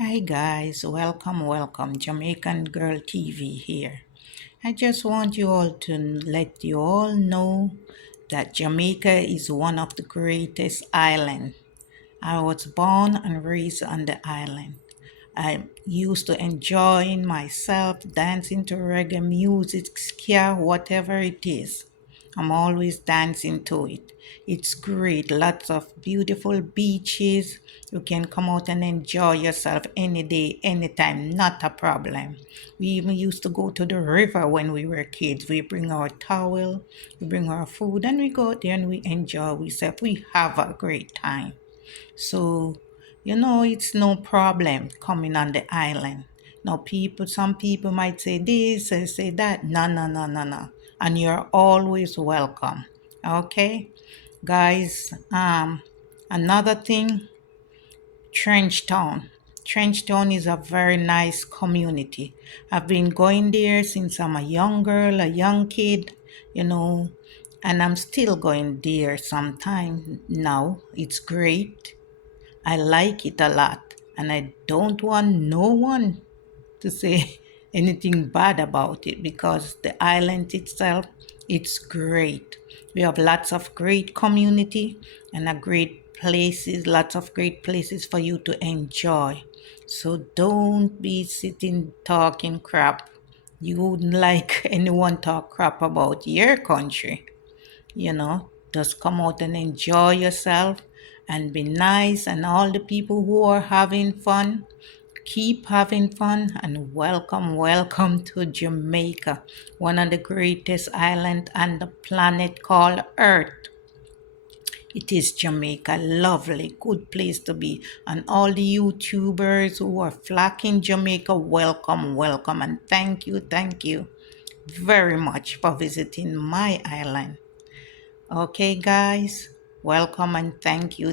Hi guys, welcome. Jamaican Girl TV here. I just want you all to let you all know that Jamaica is one of the greatest islands. I was born and raised on the island. I used to enjoying myself dancing to reggae music, ska, whatever it is. I'm always dancing to it. It's great. Lots of beautiful beaches. You can come out and enjoy yourself any day, anytime. Not a problem. We even used to go to the river when we were kids. We bring our towel, we bring our food, and we go there and we enjoy ourselves. We have a great time. So, it's no problem coming on the island. Now, some people might say this, say that. No, no, no, no, no. And you're always welcome. Okay, guys. Another thing, Trenchtown. Trenchtown is a very nice community. I've been going there since I'm a young girl, a young kid, you know, and I'm still going there sometime now. It's great. I like it a lot, and I don't want no one to say anything bad about it because the island itself, it's great. We have lots of great community and lots of great places for you to enjoy. So don't be sitting talking crap. You wouldn't like anyone talk crap about your country. Just come out and enjoy yourself and be nice. And all the people who are having fun, keep having fun and welcome to Jamaica, one of the greatest islands on the planet called Earth. It is Jamaica, lovely, good place to be. And all the YouTubers who are flocking Jamaica, welcome, and thank you very much for visiting my island. Okay, guys, welcome and thank you.